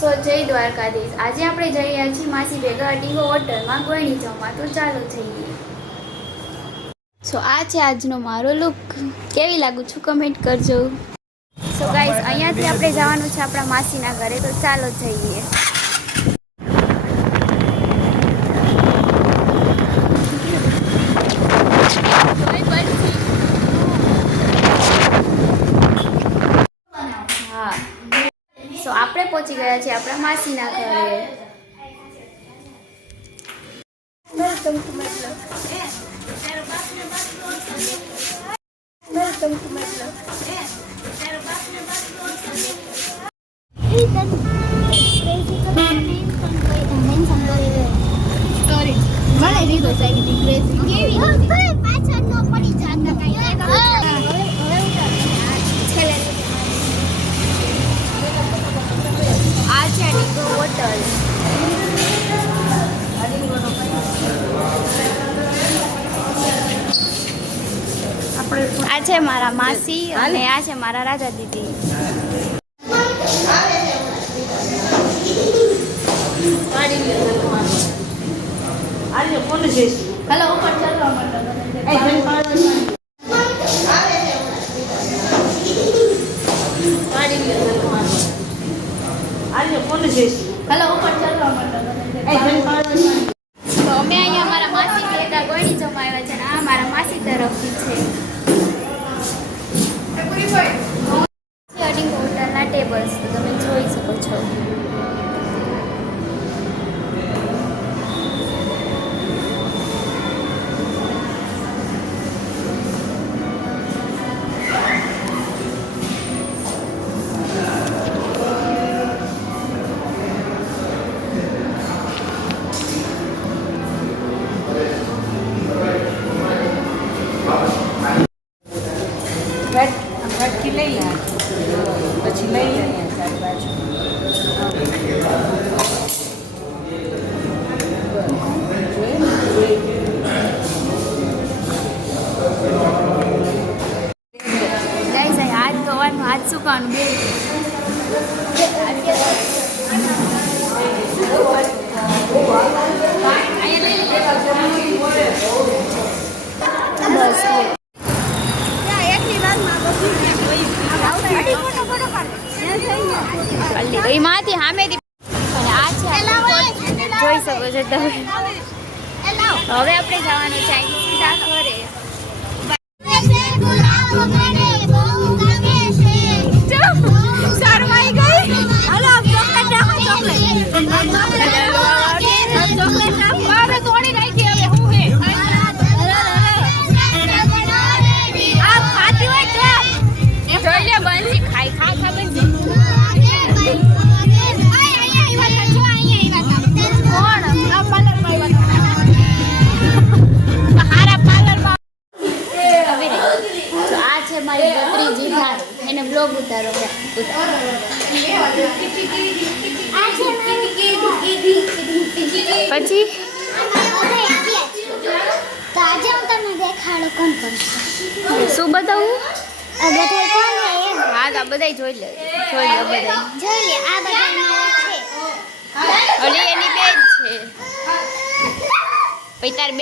સો જય દ્વારકાધીશ। આજે આપણે જઈ રહ્યા છીએ માસી ભેગા ડીગો હોટલમાં ગોળણી જમવા, તો ચાલો જઈએ। સો આ છે આજનો મારો લુક, કેવી લાગુ છું કમેન્ટ કરજો। સો ગાઈસ અહીંયાથી આપણે જવાનું છે આપણા માસીના ઘરે, તો ચાલો જઈએ। હા, સો આપણે પહોંચી ગયા છીએ આપણા માસીના ઘરે। Welcome to my blog. Welcome to my blog. Story મને રીતો ચાલી ક્રેઝી કેવી પાછળ નો પડી જાતા કઈ આ છે ડીગો હોટલ। આ છે મારા માસી અને આ છે મારા રાજા દીદી। હેલો ઉપર ચાલવા માંડો હેલો ઉપર ચાલવા માંડો। તો અમે અહીંયા મારા માસી ભેગા ગોળણી જમવા આવ્યા છે અને આ મારા માસી તરફથી છે ડીગો હોટલના ટેબલ્સ, તો તમે જોઈ શકો છો। વાટકી લઈ લે, પછી લઈ લે ચારી બાજુ। ગાઈસ હાથ ધોવાનું, હાથ સુકાવાનું બે બસ એમાંથી સામેથી અને આ છે જોઈ શકો છો તમે। હવે આપણે જવાનું છે સીધા ઘરે। મારી ભત્રીજી થાય એને બ્લોગ ઉતારો પછી શું બતાવું? હા તો બધા જોઈ લે બધા એની બેન છે પછી તાર બેન